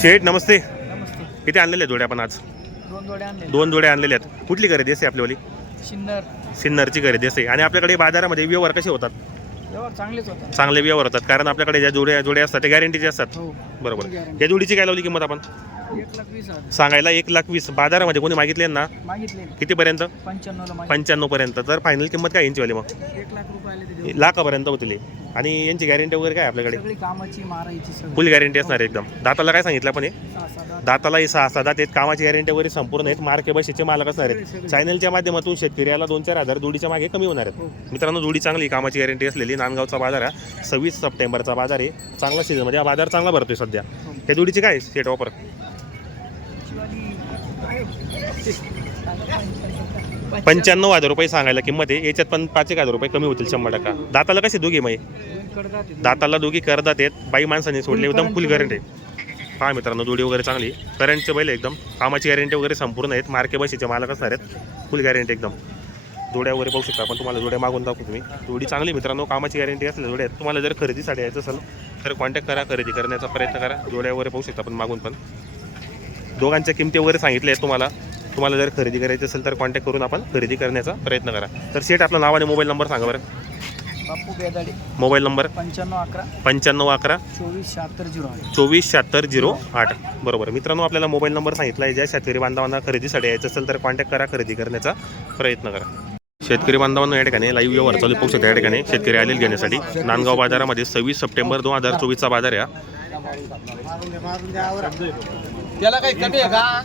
शेठ नमस्ते. नमस्ते. किती आणलेले आहेत जोड्या आपण आज? दोन जोड्या आणले. दोन जोड्या आणलेल्या आहेत. कुठली खरेदी असते आपल्यावाली? शिन्नर. सिन्नरची खरेदी असते. आणि आपल्याकडे बाजारामध्ये व्यवहार कसे होतात? व्यवहार चांगलेच होता चांगले व्यवहार होतात. कारण आपल्याकडे ज्या जोड्या जोड्या असतात ते गॅरंटीचे असतात. हो. बरोबर. या जोडीची काय लावली किंमत आपण? सांगायला एक लाख वीस. बाजारामध्ये कोणी मागितले ना? मागितले. कितीपर्यंत? पंच्याण्णव पर्यंत तर फायनल किंमत काय यांची वाली मग. लाखापर्यंत होतील. हे. आणि यांची गॅरंटी वगैरे काय आपल्याकडे? फुल गॅरंटी असणार आहे एकदम. दाताला काय सांगितलं हे? आठ. दाताला हे सहा सहा दात आहेत कामाची गॅरंटी वगैरे संपूर्ण आहेत. मार्के बशीचे मालक असणार आहेत. चॅनलच्या माध्यमातून शेतकऱ्याला दोन चार हजार जोडीच्या मागे कमी होणार हो. आहेत मित्रांनो जोडी चांगली कामाची गॅरंटी असलेली नांदगावचा बाजार आहे. सव्वीस सप्टेंबरचा बाजार आहे. चांगला सीझनमध्ये हा बाजार चांगला भरतोय सध्या. हो. त्या जोडीची काय सेट ऑफर पंच्याण्णव हजार रुपये सांगायला किंमत आहे. याच्यात पण पाच एक हजार रुपये कमी होतील शंभर टक्का. दाताला कसे दोघी मग दाताला दोघी करदात आहेत बाई माणसाने सोडले एकदम फुल गॅरंटी पहा मित्रांनो जोडी वगैरे चांगली करंटचे बैल एकदम. कामाची गॅरंटी वगैरे संपूर्ण आहेत. मार्के बशीचे मालक असणार आहेत. फुल गॅरंटी एकदम. जोड्या वगैरे पाहू शकता आपण. तुम्हाला जोड्या मागून दाखवू तुम्ही जोडी चांगली मित्रांनो. कामाची गॅरंटी असल्या जोड्या तुम्हाला जर खरेदीसाठी यायचं असेल तर कॉन्टॅक्ट करा. खरेदी करण्याचा प्रयत्न करा. जोड्या वगैरे पाहू शकता आपण मागून पण. दोघांच्या किमती वगैरे सांगितल्या आहेत तुम्हाला. तुम्हाला जर खरेदी करायची असेल तर कॉन्टॅक्ट करून आपण खरेदी करण्याचा प्रयत्न करा. तर सेट आपलं नाव आणि मोबाईल नंबर सांगा बरं. बापू बेदाडे. Mobile number? पंच्याण्णव अकरा. पंच्याण्णव अकरा. चोवीस शहात्तर झिरो आठ. चोवीस शहात्तर झिरो आठ. बरोबर. मित्रांनो आपल्याला मोबाईल नंबर सांगितला आहे. ज्या शेतकरी बांधवांना खरेदीसाठी यायचं असेल तर कॉन्टॅक्ट करा खरेदी करण्याचा प्रयत्न करा. शेतकरी बांधवांना या ठिकाणी लाईव्ह व्यवहार चालू पाहू शकता या ठिकाणी शेतकरी आलेले घेण्यासाठी. नांदगाव बाजारामध्ये सव्वीस सप्टेंबर दोन हजार चोवीसचा बाजार आहे. हा. त्याला काही कमी आहे का?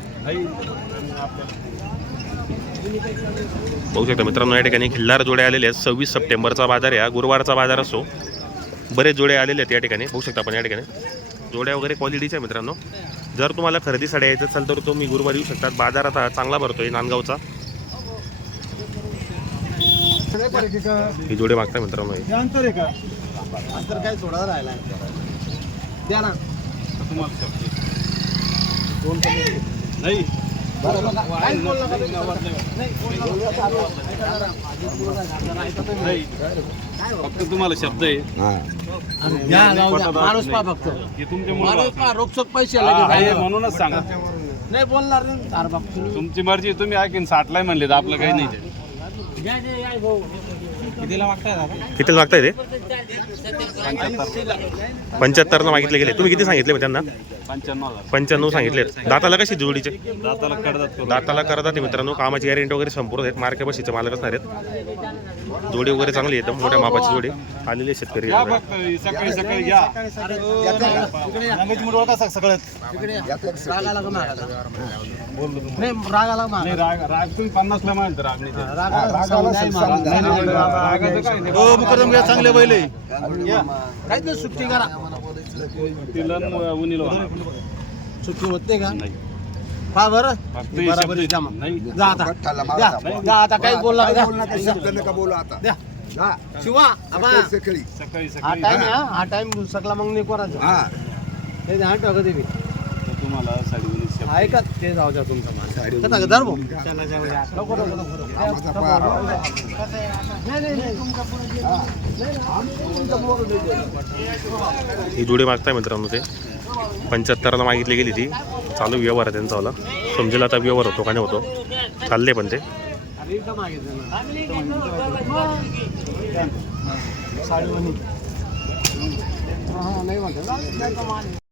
पाहू शकता मित्रांनो या ठिकाणी खिल्लार जोड्या आलेल्या आहेत. सव्वीस सप्टेंबरचा बाजार आहे. हा गुरुवारचा बाजार असो बरेच जोडे आलेले आहेत या ठिकाणी. पाहू शकता आपण या ठिकाणी. जोड्या वगैरे क्वालिटीच्या आहे मित्रांनो. जर तुम्हाला खरेदीसाठी यायचं असेल तर तुम्ही गुरुवारी येऊ शकतात. बाजार आता चांगला भरतोय नांदगावचा. ही जोडे मागता मित्रांनो. हे. अंतर आहे का? अंतर काय सोडा राहिला. नाही. नका. फक्त तुम्हाला शब्द आहे. माणूस फक्त. तुमच्यामुळे माणूस पैसे हा, म्हणूनच सांगा. नाही बोलणार तुमची मर्जी तुम्ही ऐकीन साठलाय म्हणले तर आपलं काही नाही. कितीला मागताय दादा? कितीला मागताय ते? पंच्याहत्तरला मागितले गेले. तुम्ही किती सांगितले मग त्यांना? पंच्याण्णव सांगितले. दाताला कशी जोडीचे? दाताला करतात मित्रांनो. कामाची गॅरंटी वगैरे संपूर्ण आहेत. मार्के बशीचे मालक असणार आहेत. जोडी वगैरे चांगली एकदम मोठ्या मापाची जोडी. आलेले शेतकरी. घ्या घ्या का काय नाही. चांगले बैल काहीच नाही सुट्टी करा. सुट्टी होत नाही. का बरं. हे बराबर. नाही. जा आता. आता काही बोलला द्या. द्या. शिवा आबा. सकाळी हा टाइम हा. हा सकला मग नाही कोणाचा. तुम्हाला साडे ते जाऊ द्या तुमचा. ही. जोडी मागताय मित्रांनो ते. पंच्याहत्तरला मागितली गेली ती. चालू व्यवहार आहे त्यांचा वाला. समजेल आता व्यवहार होतो का नाही होतो. चालले पण ते. हा, नाही.